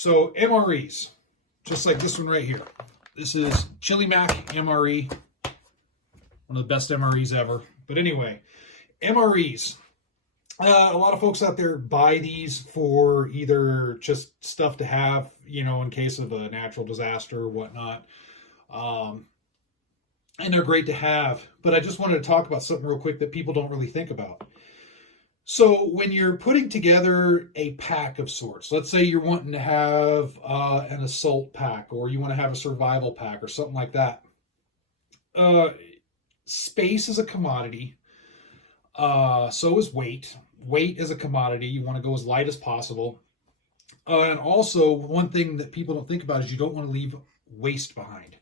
So MREs, just like this one right here. This is Chili Mac MRE, one of the best MREs ever. But anyway, MREs. A lot of folks out there buy these for either just stuff to have, you know, in case of a natural disaster or whatnot. And they're great to have. But I just wanted to talk about something real quick that people don't really think about. So when you're putting together a pack of sorts, let's say you're wanting to have an assault pack, or you want to have a survival pack or something like that. Space is a commodity. So is weight. Weight is a commodity. You want to go as light as possible. And also, one thing that people don't think about is you don't want to leave waste behind.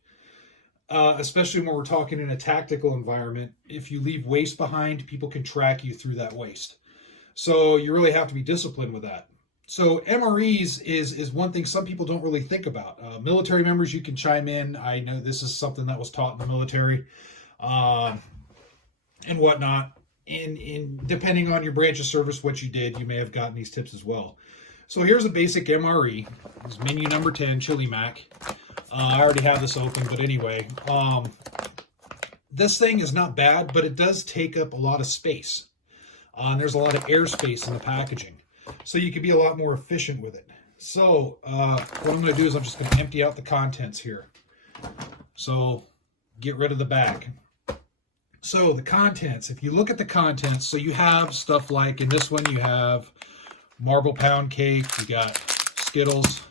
Especially when we're talking in a tactical environment. If you leave waste behind, people can track you through that waste. So you really have to be disciplined with that. So MREs is one thing some people don't really think about. Military members, you can chime in. I know this is something that was taught in the military and whatnot. And depending on your branch of service, what you did, you may have gotten these tips as well. So here's a basic MRE. This is menu number 10, Chili Mac. I already have this open, but anyway. This thing is not bad, but it does take up a lot of space. And there's a lot of airspace in the packaging. So you can be a lot more efficient with it. So what I'm going to do is I'm just going to empty out the contents here. So get rid of the bag. So the contents, if you look at the contents, so you have stuff like, in this one you have marble pound cake, you got Skittles,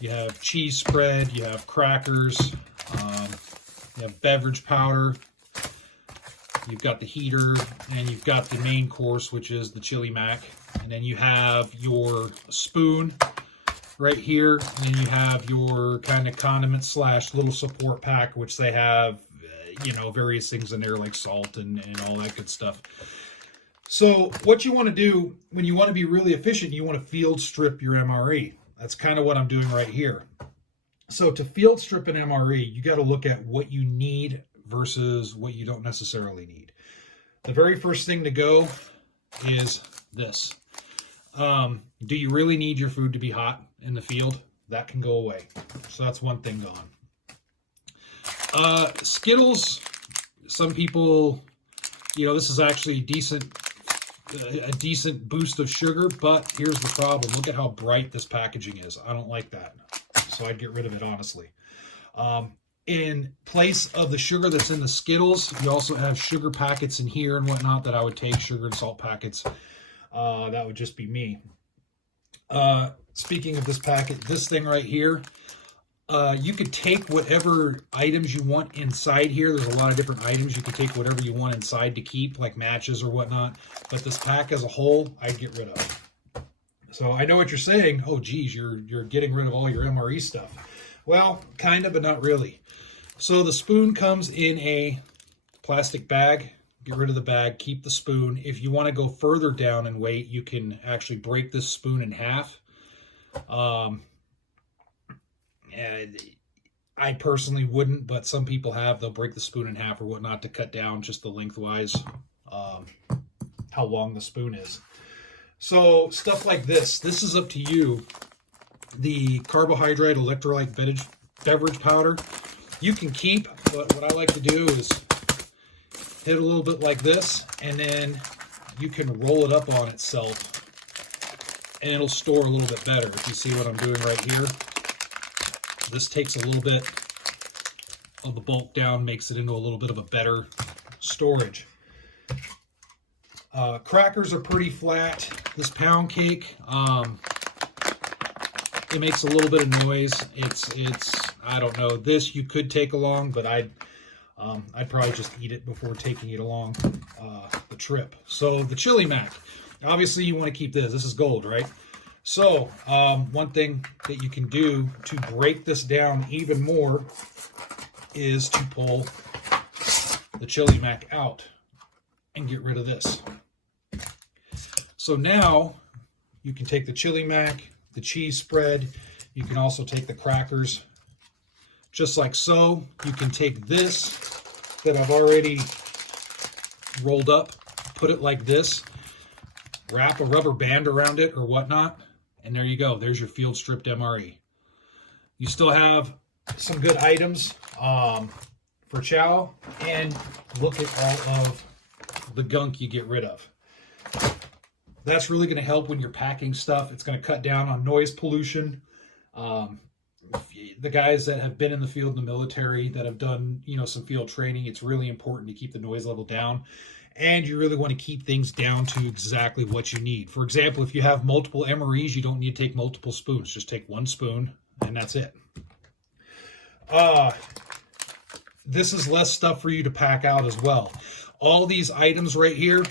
you have cheese spread, you have crackers, you have beverage powder, you've got the heater, and you've got the main course, which is the Chili Mac. And then you have your spoon right here, and then you have your kind of condiment / little support pack, which they have, you know, various things in there like salt and all that good stuff. So what you want to do when you want to be really efficient, you want to field strip your MRE. That's kind of what I'm doing right here. So to field strip an MRE, you got to look at what you need versus what you don't necessarily need. The very first thing to go is this. Do you really need your food to be hot in the field? That can go away. So that's one thing gone. Skittles, some people, you know, this is actually a decent boost of sugar, but here's the problem. Look at how bright this packaging is. I don't like that. So I'd get rid of it, honestly. In place of the sugar that's in the Skittles, you also have sugar packets in here and whatnot that I would take, sugar and salt packets. That would just be me. Speaking of this packet, this thing right here, you could take whatever items you want inside here. There's a lot of different items. You could take whatever you want inside to keep, like matches or whatnot. But this pack as a whole, I'd get rid of. So I know what you're saying. Oh, geez, you're getting rid of all your MRE stuff. Well, kind of, but not really. So the spoon comes in a plastic bag. Get rid of the bag, keep the spoon. If you want to go further down in weight, you can actually break this spoon in half. And I personally wouldn't, but some people have. They'll break the spoon in half or whatnot to cut down just the lengthwise how long the spoon is. So stuff like this is up to you. The carbohydrate electrolyte beverage powder, you can keep, but what I like to do is hit a little bit like this, and then you can roll it up on itself, and it'll store a little bit better. If you see what I'm doing right here, this takes a little bit of the bulk down, makes it into a little bit of a better storage. Crackers are pretty flat. This pound cake, it makes a little bit of noise. It's I don't know. This you could take along, but I'd probably just eat it before taking it along the trip. So the Chili Mac, obviously you want to keep this. This is gold, right? So one thing that you can do to break this down even more is to pull the Chili Mac out and get rid of this. So now you can take the Chili Mac, the cheese spread. You can also take the crackers, just like so. You can take this that I've already rolled up, put it like this, wrap a rubber band around it or whatnot, And there you go. There's your field stripped MRE. You still have some good items for chow, and look at all of the gunk you get rid of. That's really going to help when you're packing stuff. It's going to cut down on noise pollution. The guys that have been in the field in the military, that have done, you know, some field training, it's really important to keep the noise level down. And you really want to keep things down to exactly what you need. For example, if you have multiple MREs, you don't need to take multiple spoons. Just take one spoon, and that's it. This is less stuff for you to pack out as well. All these items right here,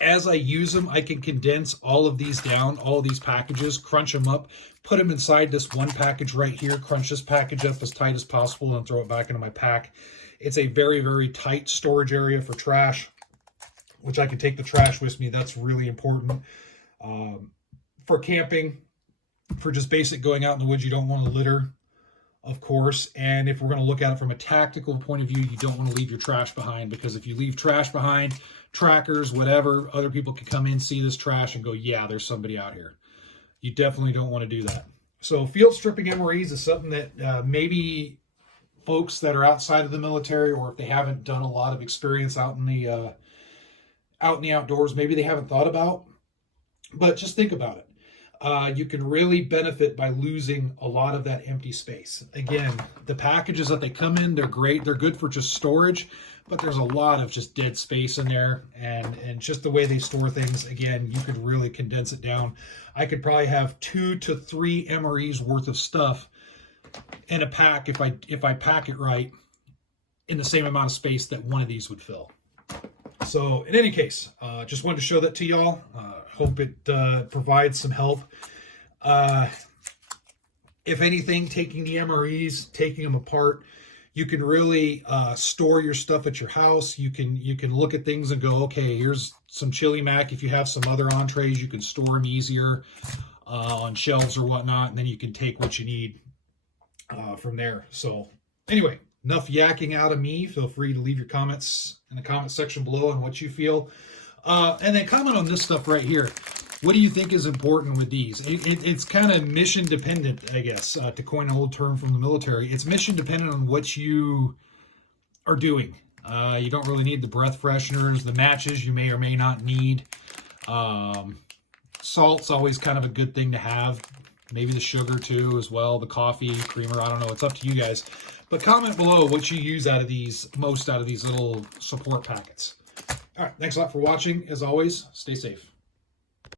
as I use them, I can condense all of these down, all of these packages, crunch them up, put them inside this one package right here, crunch this package up as tight as possible, and throw it back into my pack. It's a very, very tight storage area for trash, which I can take the trash with me. That's really important. For camping, for just basic going out in the woods, you don't want to litter, of course. And if we're going to look at it from a tactical point of view, you don't want to leave your trash behind, because if you leave trash behind, trackers, whatever, other people can come in, see this trash, and go, yeah, there's somebody out here. You definitely don't want to do that. So field stripping MREs is something that maybe folks that are outside of the military, or if they haven't done a lot of experience out in the outdoors, maybe they haven't thought about. But just think about it. You can really benefit by losing a lot of that empty space. Again, the packages that they come in, they're great. They're good for just storage, but there's a lot of just dead space in there. And just the way they store things, again, you could really condense it down. I could probably have 2 to 3 MREs worth of stuff in a pack if I pack it right, in the same amount of space that one of these would fill. So in any case, just wanted to show that to y'all. Hope it provides some help. If anything, taking the MREs, taking them apart, you can really store your stuff at your house. You can look at things and go, okay, here's some chili mac. If you have some other entrees, you can store them easier on shelves or whatnot, and then you can take what you need from there. So anyway, enough yakking out of me. Feel free to leave your comments in the comment section below on what you feel. And then comment on this stuff right here. What do you think is important with these? It's kind of mission dependent, I guess, to coin an old term from the military. It's mission dependent on what you are doing. You don't really need the breath fresheners. The matches you may or may not need. Salt's always kind of a good thing to have. Maybe the sugar too as well. The coffee, creamer, I don't know. It's up to you guys. But comment below what you use out of these, most out of these little support packets. All right, thanks a lot for watching. As always, stay safe.